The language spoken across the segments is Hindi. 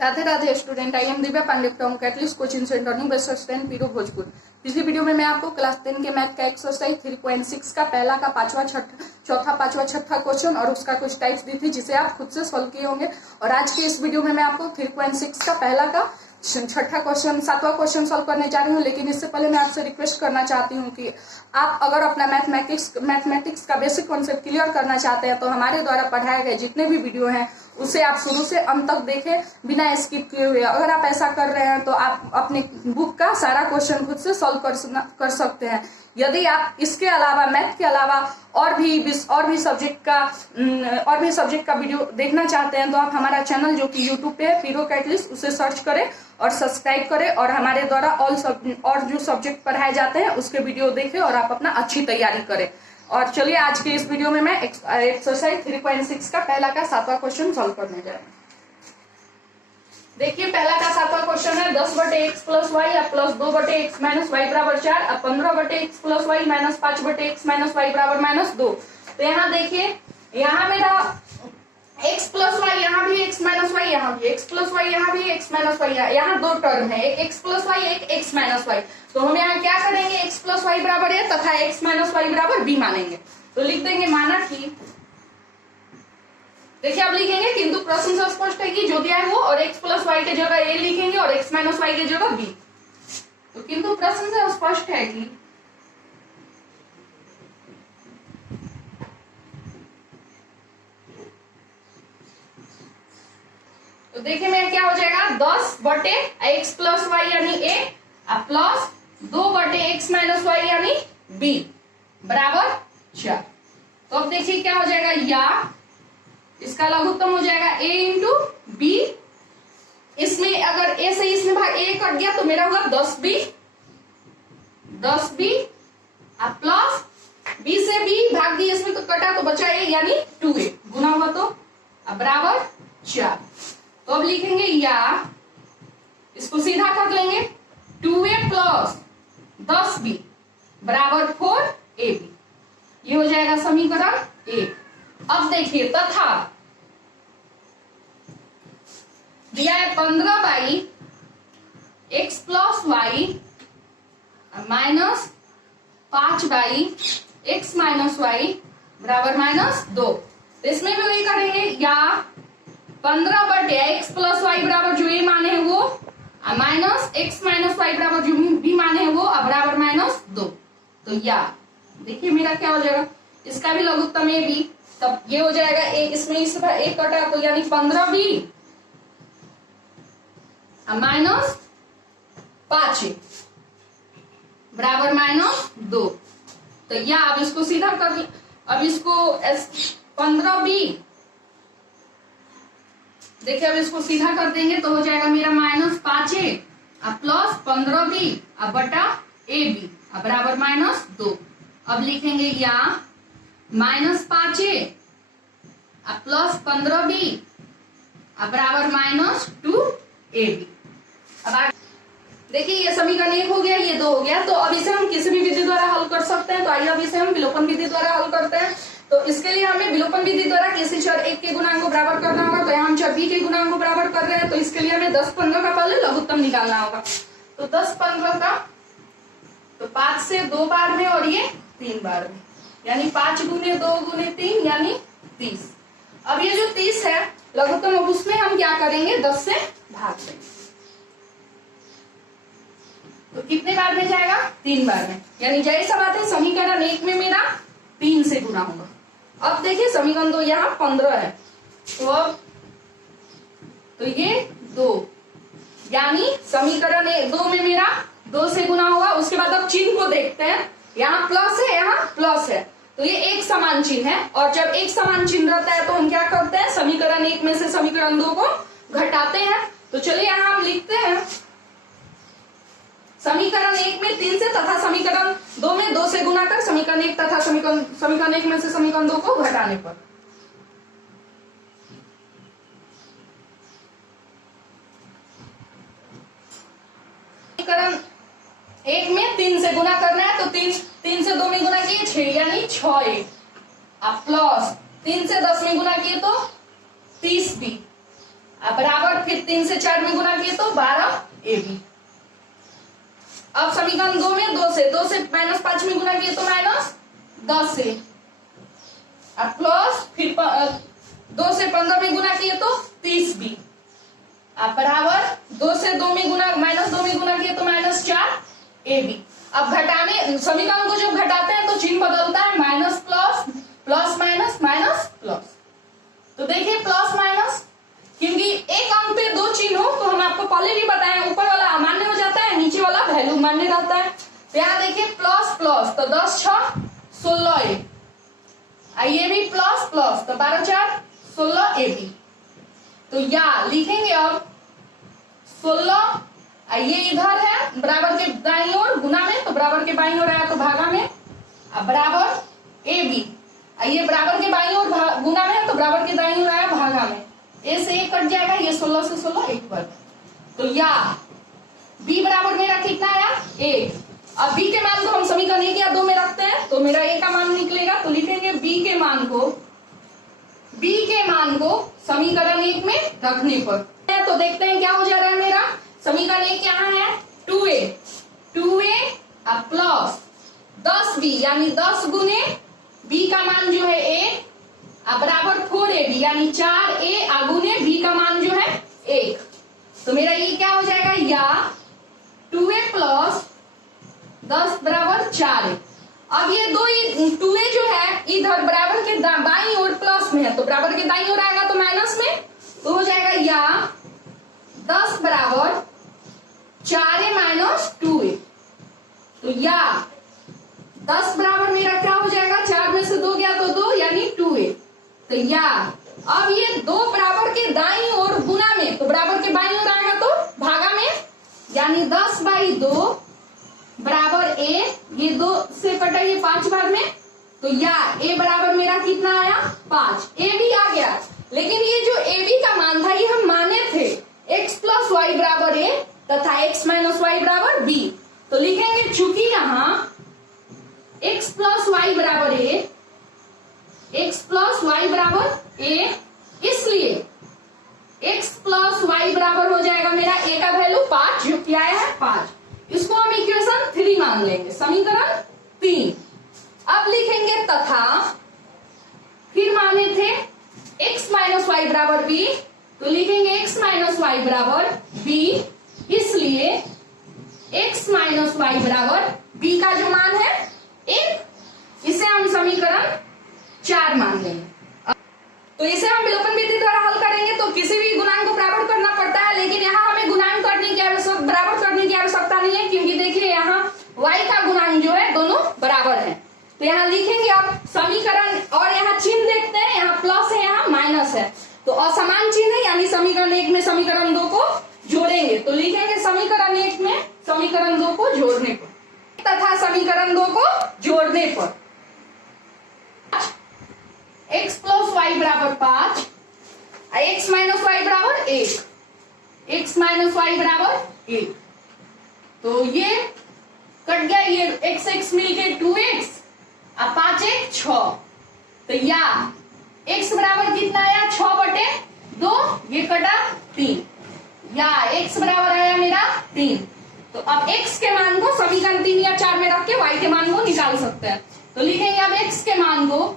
Radhe Radhe student, I am Divya Pandey from Catalyst coaching centre new bus stand Piro Bhojpur. पिछली वीडियो में मैं आपको क्लास 10 के मैथ का एक्सरसाइज 3.6 का पहला का चौथा पांचवा छठा क्वेश्चन और उसका कुछ टाइप्स दी थी जिसे आप खुद से सॉल्व किए होंगे। और आज के इस वीडियो में मैं आपको 3.6 का पहला का छठा क्वेश्चन सातवां क्वेश्चन सॉल्व करने जा रही हूँ। लेकिन इससे पहले मैं आपसे रिक्वेस्ट करना चाहती हूँ कि आप अगर अपना मैथमेटिक्स का बेसिक कॉन्सेप्ट क्लियर करना चाहते हैं तो हमारे द्वारा पढ़ाए गए जितने भी वीडियो हैं उसे आप शुरू से अंत तक देखें बिना स्किप किए हुए। अगर आप ऐसा कर रहे हैं तो आप अपने बुक का सारा क्वेश्चन खुद से सॉल्व कर सकते हैं। यदि आप इसके अलावा मैथ के अलावा और भी सब्जेक्ट का वीडियो देखना चाहते हैं तो आप हमारा चैनल जो कि यूट्यूब पे है पीरो कैटलिस्ट उसे सर्च करें और सब्सक्राइब करें और हमारे द्वारा और जो सब्जेक्ट पढ़ाए जाते हैं उसके वीडियो देखें और आप अपना अच्छी तैयारी करें। और चलिए आज के इस वीडियो में मैं एक्सरसाइज 3.6 का पहला का सातवां क्वेश्चन सॉल्व करने जा रहा हूँ। देखिए पहला का सातवां क्वेश्चन है 10/x + y या +2/x - y = 4 अब 15/x + y - 5/x - y = -2। तो यहाँ देखिए यहाँ मेरा x + y यहाँ भी x - y यहाँ भी x + y यहाँ भी x - y यहाँ दो टर्म है, एक x + y एक x - y। तो हम यहाँ क्या करेंगे x + y = a तथा x - y = b मानेंगे। तो लिख देंगे माना कि देखिए अब लिखेंगे किंतु प्रश्न से स्पष्ट है कि जो दिया है वो और x + y के जगह a लिखेंगे और x - y के जगह b। तो किंतु प्रश्न से स्पष्ट है कि तो देखिए मेरा क्या हो जाएगा 10/x + y यानी a प्लस 2/x - y यानी b बराबर 4। तो अब देखिए क्या हो जाएगा या इसका लघुत्तम हो जाएगा a × b। इसमें अगर a से इसमें भाग a कट गया तो मेरा होगा 10b प्लस b से b भाग दिया इसमें तो कटा तो बचा a यानी 2a गुना हुआ तो बराबर 4। तो अब लिखेंगे या इसको सीधा कर लेंगे 2a + 10b = 4ab। ये हो जाएगा समीकरण 1। अब देखिए तथा दिया है 15/x + y - 5/x - y = -2। तो इसमें भी वही करेंगे या 15/x + y बराबर जो a माने हैं वो माइनस x - y बराबर जो b माने हैं वो बराबर -2। तो या देखिए मेरा क्या हो जाएगा इसका भी लघुत्तम a b तब ये हो जाएगा एक इसमें इस पर एक कटा तो यानी 15b - 5a = -2। तो या अब इसको सीधा कर अब इसको 15b देखिए अब इसको सीधा कर देंगे तो हो जाएगा मेरा -5a प्लस 15b बटा ab = -2। अब लिखेंगे या -5a प्लस 15b = -2ab। अब देखिए ये समीकरण 1 हो गया, ये 2 हो गया। तो अब इसे हम किसी भी विधि द्वारा हल कर सकते हैं। तो आइए अब इसे हम विलोपन विधि द्वारा हल करते हैं। तो इसके लिए हमें विलोपन विधि द्वारा किसी चर 1 के गुणांक को बराबर करना होगा। तो यहाँ हम चर b के गुणांक को बराबर कर रहे हैं तो इसके लिए हमें 10/15 का पहले लघुत्तम निकालना होगा। तो 10/15 का तो 5 से 2 बार में और ये 3 बार में यानी 5 × 2 × 3 यानी 30। अब ये जो 30 है लघुत्तम अब उसमें हम क्या करेंगे 10 से भाग देंगे। तो कितने बार में जाएगा 3 बार में यानी जैसा बात है समीकरण 1 में मेरा 3 से गुना होगा। अब देखिए समीकरण 2 यहाँ 15 है तो ये 2 यानी समीकरण 2 में मेरा 2 से गुना होगा। उसके बाद अब चिन्ह को देखते हैं, यहाँ प्लस है यहाँ प्लस है तो ये एक समान चिन्ह है। और जब एक समान चिन्ह रहता है तो हम क्या करते हैं समीकरण 1 में से समीकरण 2 को घटाते हैं। तो चलिए यहाँ हम लिखते हैं समीकरण 1 में 3 से तथा समीकरण 2 में 2 से गुना कर समीकरण 1 तथा समीकरण 1 में से समीकरण 2 को घटाने पर समीकरण 1 में 3 से गुना करना है तो 3 से 2 में गुना किए 6 यानी 6a प्लस 3 से 10 में गुना किए तो 30b अब बराबर फिर 3 से 4 में गुना किए तो 12 AB। अब समीकरण 2 में 2 से -5 में गुना किए तो -10 से, अब प्लस फिर 2 से 15 में गुना किए तो 30B। अब बराबर 2 से 2 में गुना -2 में गुना किए तो -4AB। अब घटाने समीकरण को जब घटाते हैं तो चिन्ह बदलता है, minus plus, plus minus, minus plus. तो देखिए प्लस माइनस, क्योंकि एक अंक पे दो चिन्ह हो तो हम आपको पहले भी बताए, ऊपर वाला अमान्य हो जाता है, नीचे वाला वैल्यू मान्य रहता है। तो यहाँ देखिए प्लस प्लस तो 10 6 16 ये भी प्लस प्लस तो 12 4 16 AB। तो या लिखेंगे अब 16, ये इधर है बराबर के दाईं ओर गुना में, तो बराबर के बाईं ओर आया तो भागा में, अब बराबर AB, ये बराबर के बाईं ओर गुना में है तो बराबर के दाईं ओर आया भागा में, ए से 1 कट जाएगा, ये 16 से 16 1 पर। तो या B बराबर मेरा कितना आया 1। अब B के मान को हम समीकरण 1 या 2 में रखते हैं तो मेरा A का मान निकलेगा, तो लिखेंगे B के मान को समीकरण 1 में रखने पर। तो देखते हैं क्या हो जा रहा है मेरा समीकरण 1 यहाँ है 2A अब प्लस 10B यानी 10 गुने B का मान जो है A अब बराबर 4AB यानी 4A गुने B का मान जो है 1। तो मेरा ये क्या हो जाएगा, या 2A प्लस 10 बराबर 4A। अब ये 2A जो है इधर बराबर के बाईं ओर प्लस में है तो बराबर के दाईं ओर आएगा तो माइनस में, तो हो जाएगा या 10 बराबर 4A माइनस 2A। तो या 10 बराबर मेरा क्या हो जाएगा, 4 में से 2 गया तो 2 यानी 2A। तो या अब ये 2 बराबर के दाईं ओर गुना में तो बराबर के बाईं ओर आएगा तो भागा में, यानी 10/2 बराबर A, ये 2 से कटा ये 5 बार में, तो या A बराबर मेरा कितना आया 5। A भी आ गया, लेकिन ये जो AB का मान था ये हम माने थे x प्लस वाई बराबर A तथा x माइनस वाई बराबर B। तो लिखेंगे चूंकि यहाँ x प्लस वाई बराबर A, x प्लस वाई बराबर A, इसलिए x प्लस वाई बराबर हो जाएगा मेरा A का वैल्यू 5, जो क्या है 5। इसको हम इक्वेशन 3 मान लेंगे, समीकरण 3। अब लिखेंगे तथा फिर माने थे x माइनस वाई बराबर B, तो लिखेंगे x माइनस वाई बराबर B, इसलिए x माइनस वाई बराबर B का जो मान है 1, इसे हम समीकरण 4 मान लेंगे। तो इसे हम विलोपन विधि द्वारा हल करेंगे तो किसी भी गुणांक को बराबर करना पड़ता है, लेकिन यहाँ हमें गुणांक करने की आवश्यकता, बराबर करने की आवश्यकता नहीं है, क्योंकि देखिए यहाँ y का गुणांक जो है दोनों बराबर है। तो यहाँ लिखेंगे आप समीकरण, और यहाँ चिन्ह देखते हैं, यहाँ प्लस है यहाँ माइनस है, तो असमान चिन्ह है, यानी समीकरण 1 में समीकरण 2 को जोड़ेंगे। तो लिखेंगे समीकरण 1 में समीकरण 2 को जोड़ने पर तथा समीकरण 2 को जोड़ने पर x प्लस वाई बराबर 5, x माइनस वाई बराबर 1, x माइनस वाई बराबर 1। तो ये कट गया, ये x मिलके 2x, अब 5 1 6, तो या x बराबर कितना आया 6/2, ये कटा 3, या x बराबर आया मेरा 3। तो अब x के मान को समीकरण 3 या 4 में रख के y के मान को निकाल सकते हैं। तो लिखेंगे अब x के मान को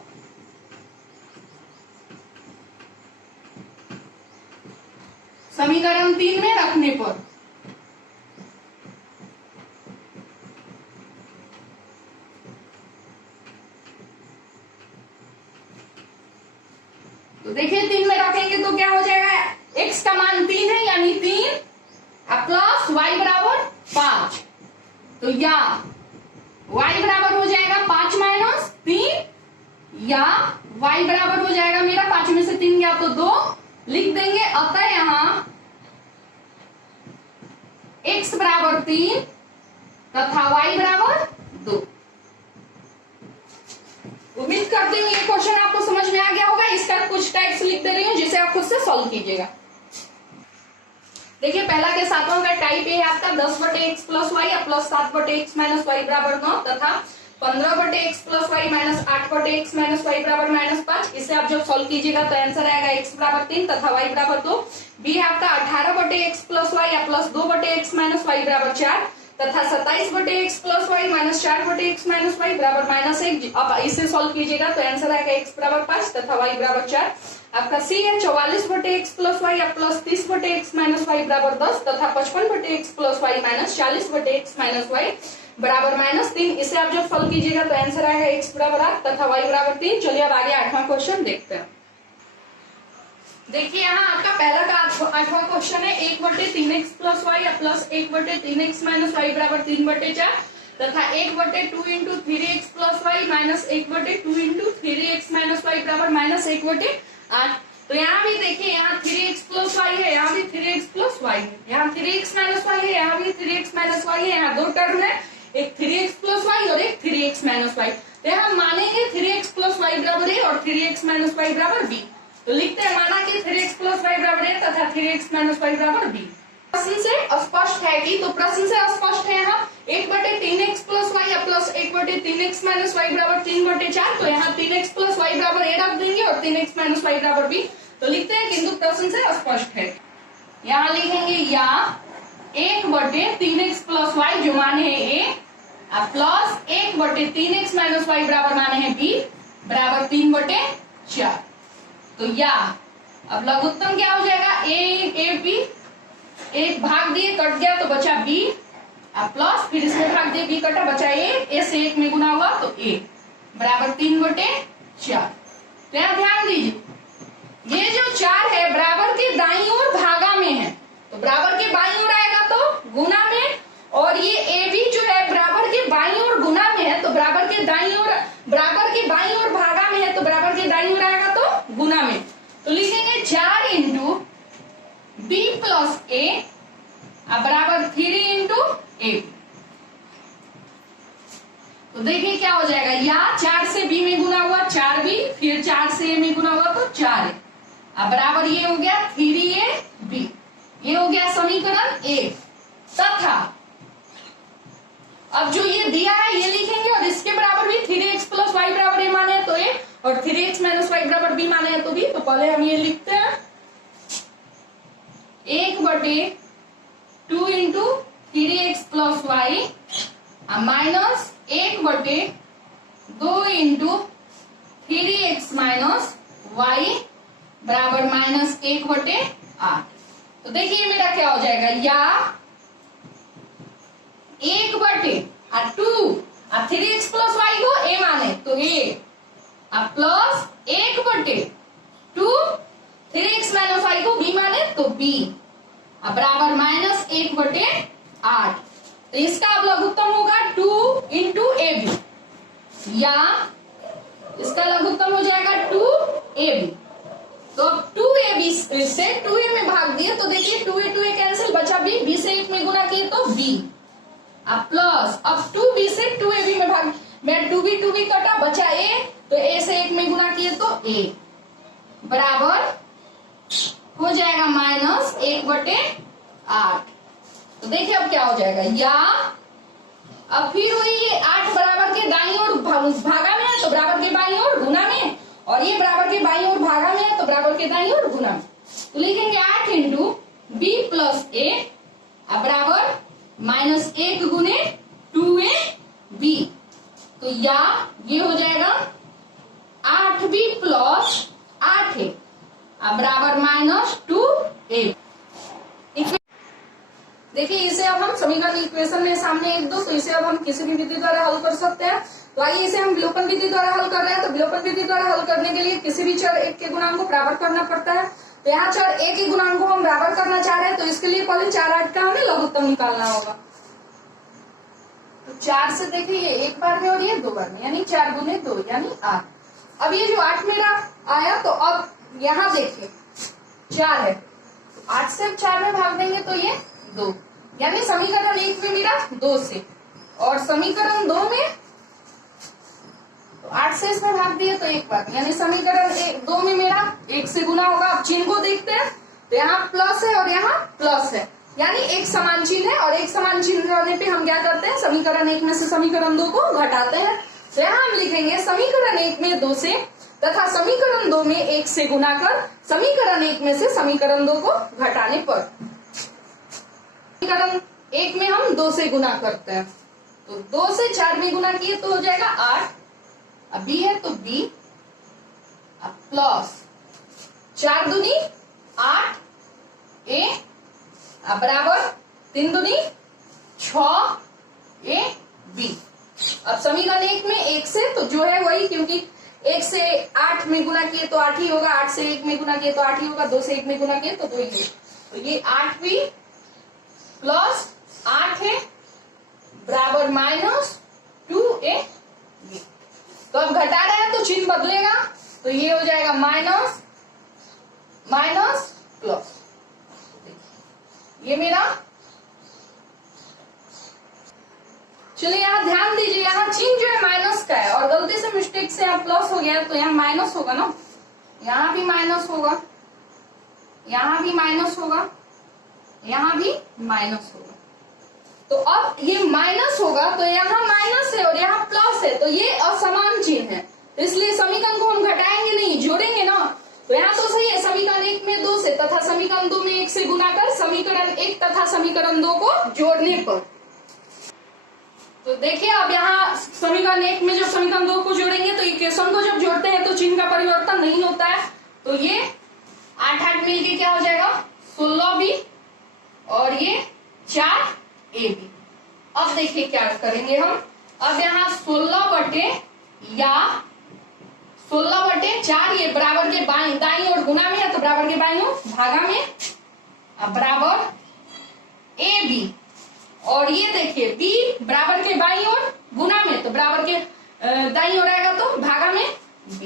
समीकरण 3 में रखने पर, तो देखिए 3 में रखेंगे तो क्या हो जाएगा, x का मान 3 है यानी 3 प्लस y बराबर 5, तो या y बराबर हो जाएगा 5 माइनस 3, या y बराबर हो जाएगा मेरा 5 में से 3 गया तो 2 लिख देंगे। अतः यहाँ x बराबर 3 तथा y बराबर 2। उम्मीद करते हैं ये क्वेश्चन आपको समझ में आ गया होगा। इसका कुछ टाइप्स लिख दे रही हूँ जिसे आप खुद से सॉल्व कीजिएगा। देखिए पहला के सातवां का टाइप ए है आपका 10/x plus y plus 7/x minus y बराबर 9 तथा 15/x plus y minus 8/x minus y बराबर -5। इसे आप जब सॉल्व कीजिएगा तो आंसर आएगा x बराबर 3 तथा y बराबर 2। बी है आपका 18/x प्लस वाई या प्लस 2/x माइनस वाई बराबर 4 तथा 27/x plus y minus 4/x minus y बराबर -1। अब इसे सॉल्व कीजिएगा तो आंसर आएगा x बराबर 5 तथा y बराबर 4। आपका सी है 44/x प्लस वाई या प्लस 30/x माइनस वाई बराबर 10 तथा 55/x plus y minus 40/x minus y बराबर -3। इसे आप जब सॉल्व कीजिएगा तो आंसर आएगा x बराबर 8 तथा y बराबर 3। चलिए अब आगे 8वां क्वेश्चन देखते हैं। देखिए यहाँ आपका पहला का 8वां क्वेश्चन है 1/3x प्लस वाई या प्लस 1/3x माइनस वाई बराबर 3/4 तथा 1/2 into 3x plus y minus 1/2 into 3x minus y बराबर -1/8। तो यहाँ भी देखिए यहाँ 3x प्लस वाई है, यहाँ भी 3x प्लस वाई है, यहाँ 3x माइनस वाई है, यहाँ भी 3x माइनस वाई है। यहाँ दो टर्म है, एक 3x प्लस वाई और एक 3x माइनस वाई। तो यहाँ मानेंगे 3x प्लस वाई बराबर a और 3x माइनस वाई बराबर b। तो लिखते हैं माना कि 3x प्लस वाई बराबर a तथा 3x माइनस वाई बराबर b। प्रश्न से स्पष्ट है कि, तो प्रश्न से स्पष्ट है यहाँ 1/3x प्लस वाई या प्लस 1/3x माइनस वाई बराबर 3/4। तो यहाँ 3x प्लस वाई बराबर a रख देंगे और 3x माइनस वाई बराबर b। तो लिखते हैं किंतु प्रश्न से स्पष्ट है। यहाँ लिखेंगे या 1/3x प्लस वाई जो माने है a plus 1/3x minus y बराबर माने है b बराबर 3/4। तो या अब लघुत्तम क्या हो जाएगा a b, एक भाग दिए कट गया तो बचा b प्लस फिर इसमें भाग दिए b कटा बचा a से 1 में गुना हुआ तो a बराबर 3/4। तो यहाँ ध्यान दीजिए ये जो 4 है बराबर के दाईं ओर भागा में है, तो बराबर के बाईं ओर आएगा तो गुना में, और ये ए बी जो है बराबर के बाईं ओर गुना में है तो बराबर के दाईं ओर, बराबर के बाईं ओर भागा में है तो बराबर के दाईं ओर आएगा तो गुना में। तो लिखेंगे 4 इंटू बी प्लस ए बराबर 3 इंटू ए। तो देखिए क्या हो जाएगा, या 4 से b में गुना हुआ 4b, फिर 4 से a में गुना हुआ तो 4a अब बराबर ये हो गया 3ab। ये हो गया समीकरण 1 तथा अब जो ये दिया है ये लिखेंगे और इसके बराबर भी 3x प्लस वाई बराबर a माने है तो a और 3x माइनस वाई बराबर b माने है तो b। तो पहले हम ये लिखते हैं 1/2 into 3x plus y minus 1/2 into 3x minus y बराबर -1/8। तो देखिए मेरा क्या हो जाएगा, या 1/2 3x प्लस वाई को a माने तो a plus 1/2 3x minus y को b माने तो b बराबर -1/8। तो इसका अब लघुत्तम होगा 2 इंटू ए बी, या इसका लघुत्तम हो जाएगा 2ab। तो अब 2ab से 2a में भाग दिए तो देखिए 2a कैंसिल बचा b से 1 में गुना किए तो b प्लस अब 2b से 2ab में भाग मैं 2b कटा बचा a तो a से 1 में गुना किए तो a बराबर हो जाएगा -1/8। तो देखिए अब क्या हो जाएगा, या अब फिर वही ये 8 बराबर के दाईं ओर भागा में है तो बराबर के बाईं ओर गुना में, और ये बराबर के बाईं ओर भागा में है तो बराबर के दाईं ओर गुना में। तो लिखेंगे 8 इंटू बी प्लस ए बराबर -1 गुने 2ab। तो या ये हो जाएगा 8b प्लस 8a बराबर -2a। देखिए इसे अब हम समीकरण इक्वेशन में सामने 1 2, तो इसे अब हम किसी भी विधि द्वारा हल कर सकते हैं। तो आइए इसे हम विलोपन विधि द्वारा हल कर रहे हैं। तो विलोपन विधि द्वारा हल करने के लिए किसी भी चर 1 के गुणांक को बराबर करना पड़ता है। तो यहाँ चर 1 के गुणांक को हम बराबर करना चाह रहे हैं तो इसके लिए पहले 4 8 का हमें लघुत्तम निकालना होगा। तो 4 से देखिए ये 1 बार में और ये 2 बार में, यानी 4 गुने 2 यानी 8। अब ये जो 8 मेरा आया तो अब यहाँ देखिए 4 है, 8 से 4 में भाग देंगे तो ये 2, यानी समीकरण 1 में मेरा 2 से, और समीकरण 2 में तो 8 से इसमें भाग दिए तो 1 बार, यानी समीकरण 2 में मेरा 1 से गुना होगा। अब चिन्ह को देखते हैं तो यहाँ प्लस है और यहाँ प्लस है, यानी एक समान चिन्ह है और एक समान चिन्ह रहने पे हम क्या करते हैं, समीकरण 1 में से समीकरण 2 को घटाते हैं। तो यहाँ हम लिखेंगे समीकरण 1 में 2 से तथा समीकरण 2 में 1 से गुना कर समीकरण 1 में से समीकरण 2 को घटाने पर। समीकरण 1 में हम 2 से गुना करते हैं, तो 2 से 4 में गुना किए तो हो जाएगा 8, अब b है तो b, अब प्लस 4 दूनी 8 a, अब बराबर 3 दूनी 6 a b। अब समीकरण 1 में 1 से तो जो है वही, क्योंकि 1 से 8 में गुना किए तो 8 ही होगा, 8 से 1 में गुना किए तो 8 ही होगा, 2 से 1 में गुना किए तो 2 ही है। तो ये 8b प्लस 8 है बराबर माइनस 2ab। तो अब घटा रहे हैं तो चिन्ह बदलेगा, तो ये हो जाएगा माइनस माइनस प्लस। ये मेरा, चलिए यहाँ ध्यान दीजिए, यहाँ चिन्ह जो है माइनस का है और गलती से मिस्टेक से यहाँ प्लस हो गया तो यहाँ माइनस होगा ना, यहाँ भी माइनस होगा, यहाँ भी माइनस होगा, यहाँ भी माइनस होगा। तो अब ये माइनस होगा तो यहाँ माइनस है और यहाँ प्लस है, तो ये असमान चिन्ह है, तो इसलिए समीकरण को हम घटाएंगे नहीं, जोड़ेंगे ना। तो यहाँ तो सही है, समीकरण 1 में 2 से तथा समीकरण 2 में 1 से गुना कर समीकरण 1 तथा समीकरण 2 को जोड़ने पर। तो देखिए अब यहाँ समीकरण 1 में जब समीकरण 2 को जोड़ेंगे तो इक्वेशन को जब जोड़ते हैं तो चिन्ह का परिवर्तन नहीं होता है, तो ये 8 मिलके क्या हो जाएगा 16b और ये 4ab। अब देखिए क्या करेंगे हम, अब यहाँ 16/4 ये बराबर के बाईं दाईं और गुना में है तो बराबर के बाईं और भागा में, अब बराबर ab और ये देखिए b बराबर के बाईं और गुना में तो बराबर के दाईं ओर आएगा तो भागा में b,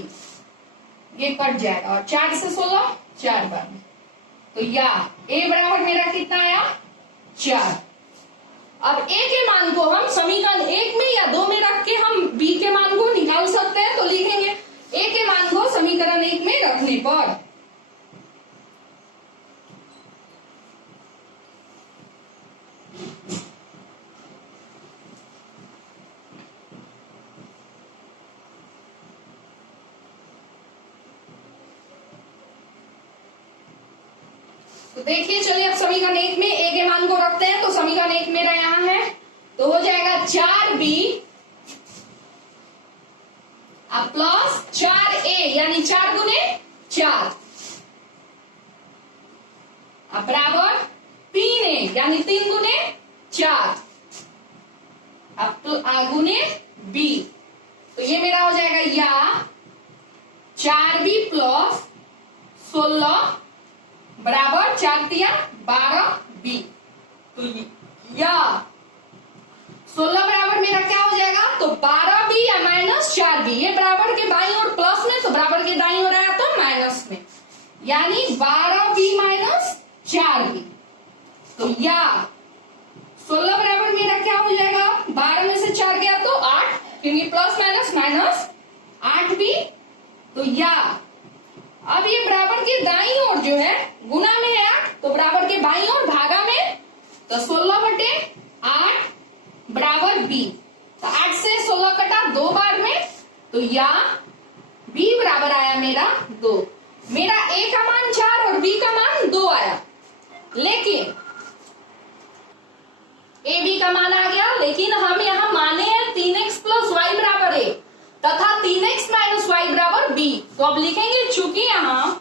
ये कट जाएगा और 4 से 16 4 बार, तो या a बराबर मेरा कितना आया 4। अब a के मान को हम समीकरण 1 में या 2 में रख के हम b के मान को निकाल सकते हैं, तो लिखेंगे a के मान को समीकरण 1 में रखने पर तो देखिए, चलिए अब समीकरण 1 में a के मान को रखते हैं, तो समीकरण 1 मेरा यहाँ है तो हो जाएगा 4b अब प्लस 4a यानी 4 गुने 4 अब बराबर 3a यानी 3 गुने 4 अब गुने b, तो ये मेरा हो जाएगा या 4b प्लस 16 बराबर 4 तिया 12b। तो या 16 बराबर मेरा क्या हो जाएगा तो 12b या माइनस 4b, ये बराबर के बाईं ओर प्लस में तो बराबर के दाईं ओर आया तो माइनस में, यानी 12b माइनस 4b। तो या 16 बराबर मेरा क्या हो जाएगा 12 में से 4 गया तो 8, क्योंकि प्लस माइनस माइनस 8b। तो या अब ये बराबर के दाईं ओर जो है गुना में है 8 तो बराबर के बाईं ओर भागा में, तो 16/8 बराबर b, तो 8 से 16 कटा 2 बार में, तो या b बराबर आया मेरा 2। मेरा a का मान 4 और b का मान 2 आया, लेकिन a b का मान आ गया, लेकिन हम यहाँ माने हैं 3x प्लस वाई बराबर a तथा 3x माइनस वाई बराबर b। तो अब लिखेंगे चूंकि यहां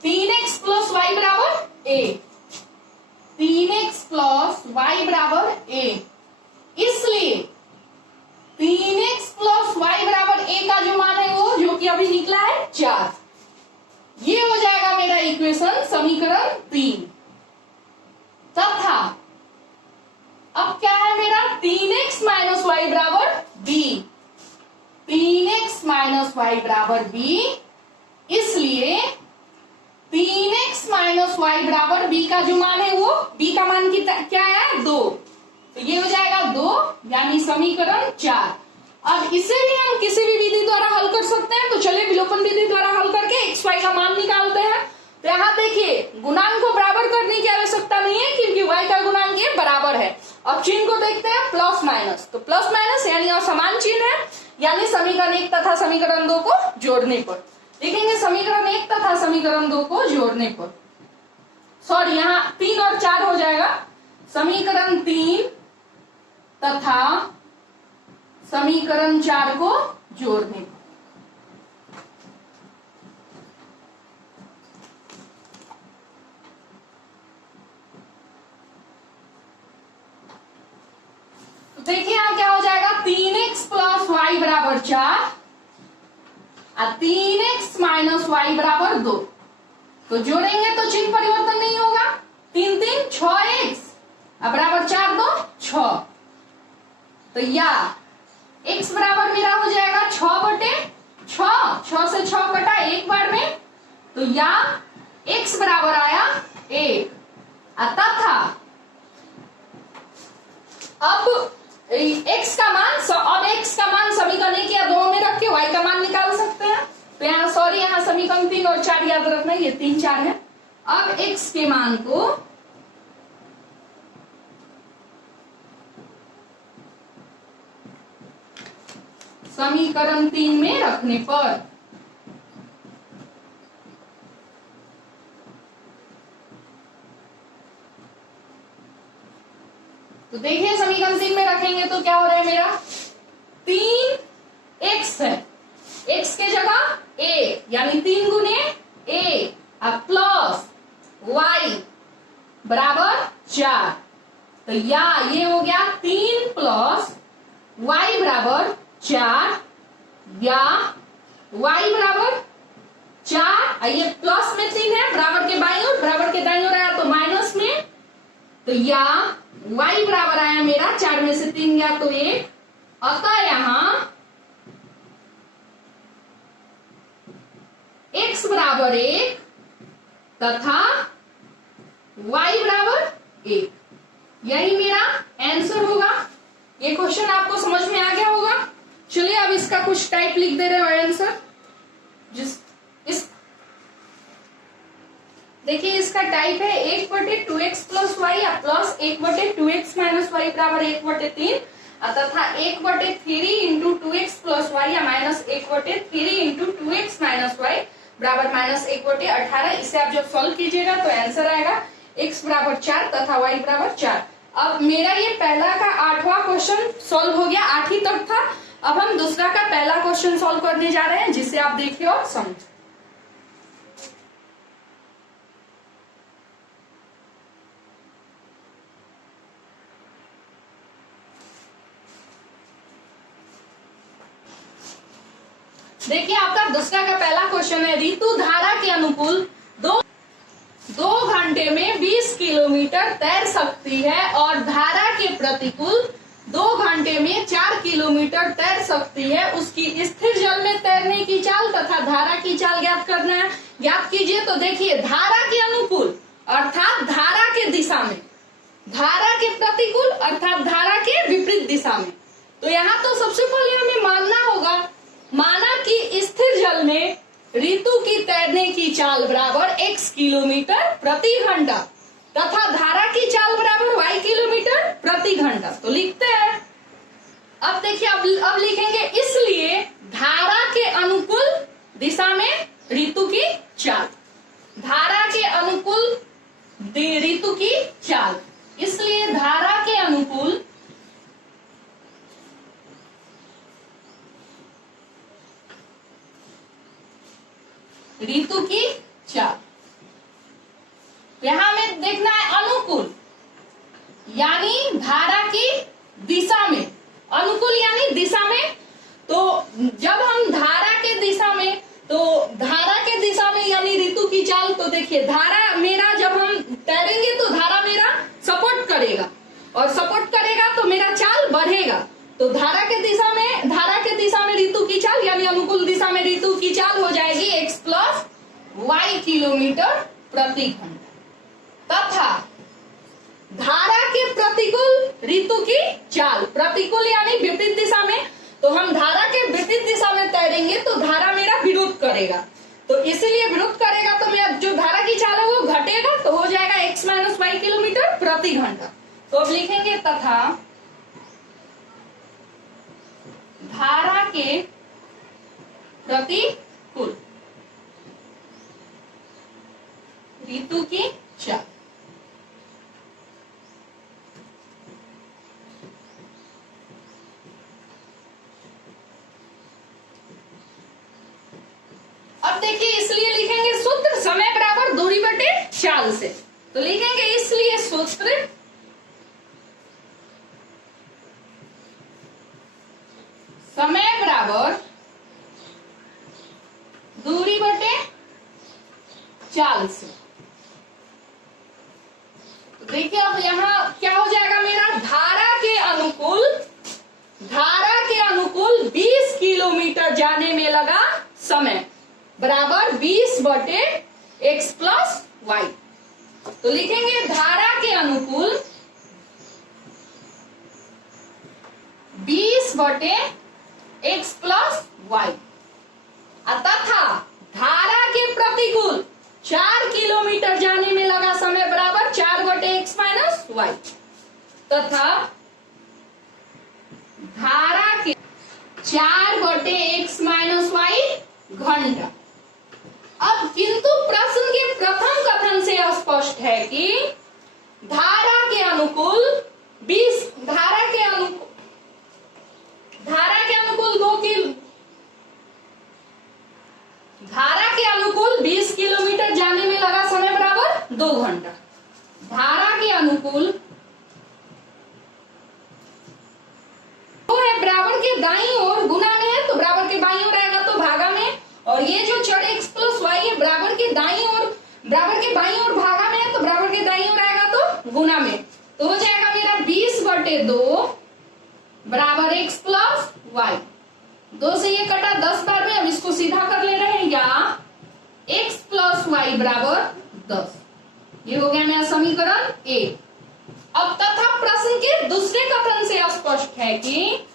3x प्लस वाई बराबर a, 3x प्लस वाई बराबर a, इसलिए 3x प्लस वाई बराबर a का जो मान है वो जो कि अभी निकला है 4, ये हो जाएगा मेरा इक्वेशन समीकरण 3 तथा अब क्या है मेरा 3x माइनस वाई बराबर b, 3x माइनस वाई बराबर b, इसलिए 3x माइनस वाई बराबर b का जो मान है वो b का मान क्या है 2, तो ये हो जाएगा 2 यानी समीकरण 4। अब इसे भी हम किसी भी विधि द्वारा हल कर सकते हैं, तो चलिए विलोपन विधि अब चिन्ह को देखते हैं, प्लस माइनस, तो प्लस माइनस यानी असमान चिन्ह है, यानी समीकरण 1 तथा समीकरण 2 को जोड़ने पर देखेंगे। समीकरण 1 तथा समीकरण 2 को जोड़ने पर, सॉरी यहाँ 3 और 4 हो जाएगा। समीकरण 3 तथा समीकरण 4 को जोड़ने पर देखिए यहां क्या हो जाएगा, 3x प्लस वाई बराबर 4 और 3x माइनस वाई बराबर 2। तो जोड़ेंगे तो चिन्ह परिवर्तन नहीं होगा, 3 3 6x अब बराबर 4 2 6। तो या x बराबर मेरा हो जाएगा 6/6, 6 से 6 कटा एक बार में, तो या x बराबर आया 1। तथा अब x का मान, अब x का मान समीकरण 1 या 2 में रख के y का मान निकाल सकते हैं। तो यहाँ सॉरी यहाँ समीकरण 3 और 4 याद रखना, ये 3 4 है। अब x के मान को समीकरण 3 में रखने पर तो देखिए समीकरण 3 में रखेंगे तो क्या हो रहा है मेरा, 3x है, x के जगह a यानी 3 गुने a अब प्लस y बराबर 4। तो या ये हो गया 3 प्लस y बराबर 4 या y बराबर 4, ये प्लस में 3 है, बराबर के बाईं ओर, बराबर के दाईं ओर आया तो माइनस में, तो या y बराबर आया मेरा 4 में से 3 गया तो 1। अतः यहां x बराबर 1 तथा y बराबर 1, यही मेरा आंसर होगा। ये क्वेश्चन आपको समझ में आ गया होगा। चलिए अब इसका कुछ टाइप लिख दे रहे हो आंसर। देखिए इसका टाइप है 1/2x प्लस वाई या प्लस 1/2x माइनस वाई बराबर 1/3 तथा 1/3 इंटू 2x प्लस वाई या minus 1/3 into 2x minus y बराबर माइनस 1/18। इसे आप जब सॉल्व कीजिएगा तो आंसर आएगा x बराबर 4 तथा y बराबर 4। अब मेरा ये पहला का 8वां क्वेश्चन सॉल्व हो गया, 8 तक था। अब हम दूसरा का पहला क्वेश्चन सॉल्व करने जा रहे हैं, जिसे आप देखिए और समझ। देखिए आपका दूसरा का पहला क्वेश्चन है, ऋतु धारा के अनुकूल 2 घंटे में 20 किलोमीटर तैर सकती है और धारा के प्रतिकूल 2 घंटे में 4 किलोमीटर तैर सकती है। उसकी स्थिर जल में तैरने की चाल तथा धारा की चाल ज्ञात करना है। ज्ञात कीजिए। तो देखिए धारा के अनुकूल अर्थात धारा के दिशा में, धारा के प्रतिकूल अर्थात धारा के विपरीत दिशा में। तो यहाँ तो सबसे पहले हमें मानना होगा, माना कि स्थिर जल में ऋतु की तैरने की चाल बराबर x किलोमीटर प्रति घंटा तथा धारा की चाल बराबर y किलोमीटर प्रति घंटा। तो लिखते हैं। अब देखिए अब लिखेंगे, इसलिए धारा के अनुकूल दिशा में ऋतु की चाल, धारा के अनुकूल ऋतु की चाल, इसलिए धारा के अनुकूल ऋतु की चाल। यहां में देखना है अनुकूल यानी धारा की दिशा में, अनुकूल यानी दिशा में। तो जब हम धारा के दिशा में, तो धारा के दिशा में यानी ऋतु की चाल, तो देखिए धारा मेरा जब हम तैरेंगे तो धारा मेरा सपोर्ट करेगा और सपोर्ट करेगा तो मेरा चाल बढ़ेगा। तो धारा के दिशा में ऋतु की चाल यानी अनुकूल दिशा में ऋतु की चाल हो जाएगी x प्लस y किलोमीटर प्रति घंटा तथा धारा के प्रतिकूल ऋतु की चाल, प्रतिकूल यानी विपरीत दिशा में। तो हम धारा के विपरीत दिशा में तैरेंगे तो धारा मेरा विरोध करेगा, तो इसीलिए विरोध करेगा तो मेरा जो धारा की चाल है वो घटेगा, तो हो जाएगा x माइनस वाई किलोमीटर प्रति घंटा। तो तो अब लिखेंगे तथा धारा के प्रतिकूल ऋतु की चाल। अब देखिए, इसलिए लिखेंगे सूत्र समय बराबर दूरी बटे चाल से। तो लिखेंगे इसलिए सूत्र समय बराबर दूरी बटे चाल से। तो देखिए अब यहां क्या हो जाएगा मेरा, धारा के अनुकूल 20 किलोमीटर जाने में लगा समय बराबर 20 बटे x प्लस वाई। तो लिखेंगे धारा के अनुकूल 20 बटे x प्लस वाई तथा धारा के प्रतिकूल 4 किलोमीटर जाने में लगा समय बराबर 4 बटे x माइनस वाई तथा धारा के 4 बटे x माइनस वाई घंटा। अब किंतु प्रश्न के प्रथम कथन से स्पष्ट है कि धारा के अनुकूल 20 किलोमीटर जाने में लगा समय बराबर 2 घंटा। धारा के अनुकूल तो है बराबर के दाईं ओर गुना में है, तो बराबर के बाईं ओर आएगा तो भागा में, और ये जो चर x प्लस वाई है बराबर के बाईं ओर भागा में है, तो बराबर के दाईं ओर आएगा तो गुना में। तो हो जाएगा मेरा 20 बटे 2 बराबर x प्लस वाई। 2 से ये कटा 10 बार में, अब इसको सीधा कर ले रहे हैं, या x प्लस वाई बराबर 10। ये हो गया मेरा समीकरण ए। अब तथा प्रश्न के दूसरे कथन से स्पष्ट है कि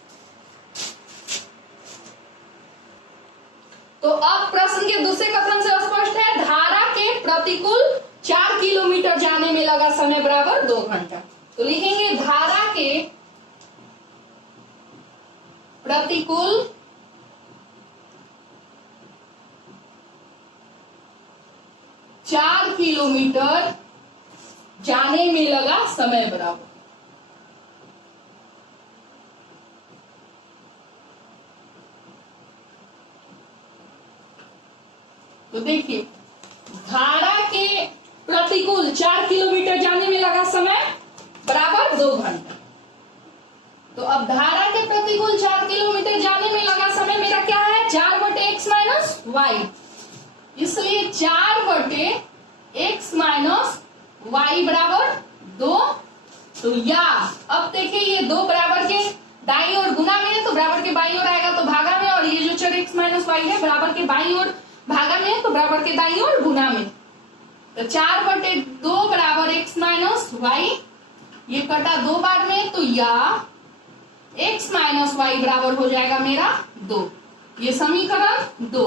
तो अब प्रश्न के दूसरे कथन से स्पष्ट है धारा के प्रतिकूल 4 किलोमीटर जाने में लगा समय बराबर 2 घंटा। तो लिखेंगे धारा के प्रतिकूल 4 किलोमीटर जाने में लगा समय बराबर। तो देखिए धारा के प्रतिकूल 4 किलोमीटर जाने में लगा समय बराबर 2 घंटा। तो अब धारा के प्रतिकूल 4 किलोमीटर जाने में लगा समय मेरा क्या है, 4 बटे एक्स माइनस वाई। इसलिए 4 बटे एक्स माइनस वाई बराबर 2। तो या अब देखिए ये 2 बराबर के दाईं ओर गुना में है, तो बराबर के बाईं ओर आएगा तो भागा में, और ये जो चर एक्स माइनस वाई है बराबर के बाईं ओर भागा में है, तो बराबर के दाईं ओर गुना में। तो 4 बटे 2 बराबर एक्स माइनस वाई, ये कटा 2 बार में, तो या एक्स माइनस वाई बराबर हो जाएगा मेरा 2। ये समीकरण 2।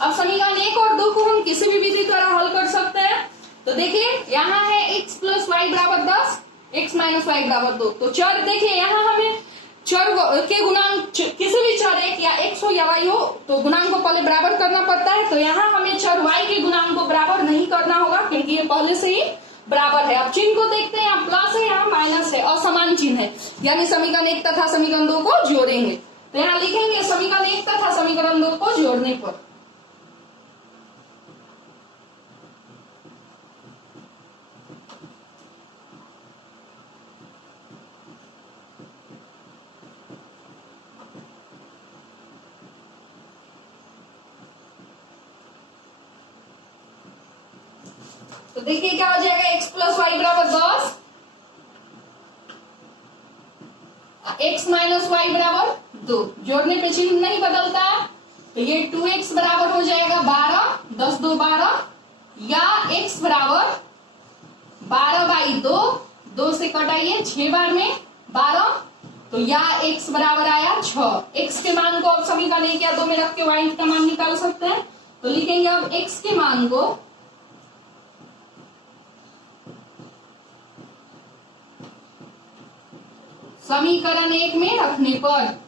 अब समीकरण 1 और 2 को हम किसी भी विधि द्वारा हल कर सकते हैं। तो देखिए यहाँ है x प्लस वाई बराबर 10, x माइनस वाई बराबर 2। तो चर देखिए यहाँ हमें चर के गुणांक किसी भी चर एक या x हो या y हो तो गुणांक को पहले बराबर करना पड़ता है। तो यहाँ हमें चर y के गुणांक को बराबर नहीं करना होगा क्योंकि ये पहले से ही बराबर है। अब चिन्ह को देखते हैं, यहाँ प्लस है यहाँ माइनस है और समान चिन्ह है, यानी समीकरण 1 तथा समीकरण 2 को जोड़ेंगे। तो यहाँ लिखेंगे समीकरण 1 तथा समीकरण 2 को जोड़ने पर तो देखिए क्या हो जाएगा, x प्लस वाई बराबर 10, x माइनस वाई बराबर 2। जोड़ने पे चिन्ह नहीं बदलता, तो ये 2x बराबर हो जाएगा 12, 10 2 12, या x बराबर 12 बाई 2, 2 से कटाइए 6 बार में 12, तो या x बराबर आया 6। x के मान को अब समीकरण 1 या 2 में रख के y का मान निकाल सकते हैं। तो लिखेंगे अब x के मान को समीकरण 1 में रखने पर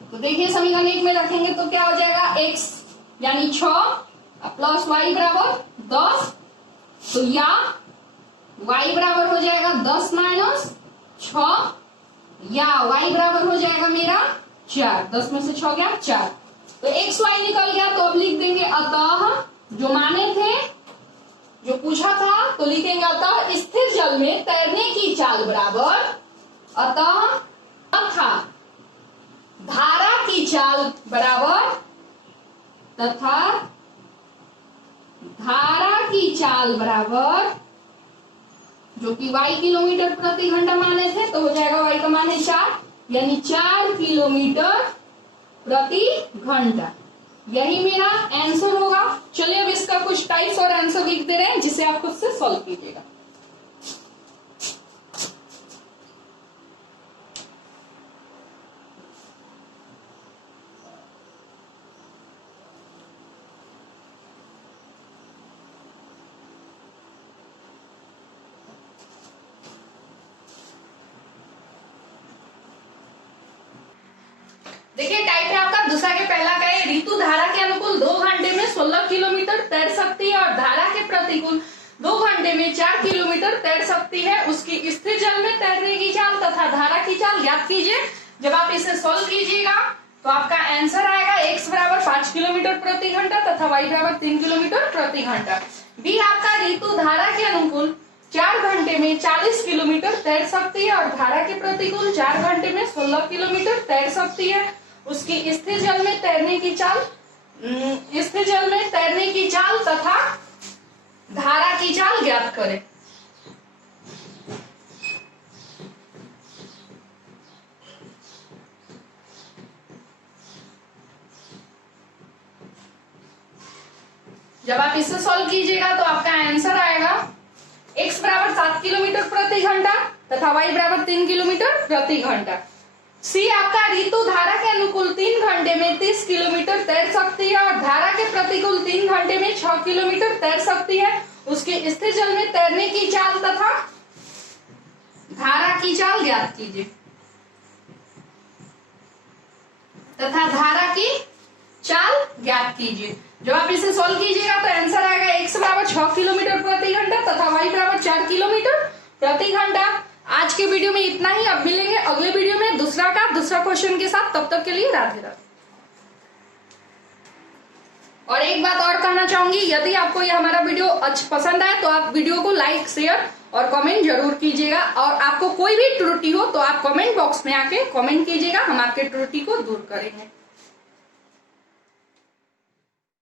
तो देखिए समीकरण 1 में रखेंगे तो क्या हो जाएगा, x यानी 6 प्लस y बराबर 10, तो या y बराबर हो जाएगा 10 माइनस 6, या y बराबर हो जाएगा मेरा 4। 10 में से 6 गया 4, तो x y निकल गया। तो अब लिख देंगे अतः, जो माने थे, जो पूछा था तो लिखेंगे अतः स्थिर जल में तैरने की चाल बराबर, अतः तथा धारा की चाल बराबर, तथा धारा की चाल बराबर, जो कि y किलोमीटर प्रति घंटा माने थे, तो हो जाएगा y का मान है 4, यानी 4 किलोमीटर प्रति घंटा। यही मेरा आंसर होगा। चलिए अब इसका कुछ टाइप्स और आंसर लिख दे रहे हैं, जिसे आप खुद से सॉल्व कीजिएगा। देखिए टाइप है आपका दूसरा के पहला का है, ऋतु धारा के अनुकूल 2 घंटे में 16 किलोमीटर तैर सकती है और धारा के प्रतिकूल 2 घंटे में 4 किलोमीटर तैर सकती है। उसकी स्थिर जल में तैरने की चाल तथा धारा की चाल ज्ञात कीजिए। जब आप इसे सोल्व कीजिएगा तो आपका आंसर आएगा x बराबर 5 किलोमीटर प्रति घंटा तथा y बराबर 3 किलोमीटर प्रति घंटा। बी आपका ऋतु धारा के अनुकूल 4 घंटे में 40 किलोमीटर तैर सकती है और धारा के प्रतिकूल 4 घंटे में 16 किलोमीटर तैर सकती है। उसकी स्थिर जल में तैरने की चाल, स्थिर जल में तैरने की चाल तथा धारा की चाल ज्ञात करें। जब आप इसे सॉल्व कीजिएगा तो आपका आंसर आएगा x बराबर 7 किलोमीटर प्रति घंटा तथा y बराबर 3 किलोमीटर प्रति घंटा। सी आपका ऋतु धारा के अनुकूल 3 घंटे में 30 किलोमीटर तैर सकती है और धारा के प्रतिकूल 3 घंटे में 6 किलोमीटर तैर सकती है। उसके स्थिर जल में तैरने की चाल तथा धारा की चाल ज्ञात कीजिए, तथा धारा की चाल ज्ञात कीजिए। जब आप इसे सोल्व कीजिएगा तो आंसर आएगा x बराबर 6 किलोमीटर प्रति घंटा तथा y बराबर 4 किलोमीटर प्रति घंटा। आज के वीडियो में इतना ही। अब मिलेंगे अगले वीडियो में दूसरा क्वेश्चन के साथ। तब तक के लिए राधे राधे। और एक बात और कहना चाहूंगी, यदि आपको यह हमारा वीडियो पसंद आए तो आप वीडियो को लाइक, शेयर और कमेंट जरूर कीजिएगा। और आपको कोई भी त्रुटि हो तो आप कमेंट बॉक्स में आके कमेंट कीजिएगा, हम आपके त्रुटि को दूर करेंगे।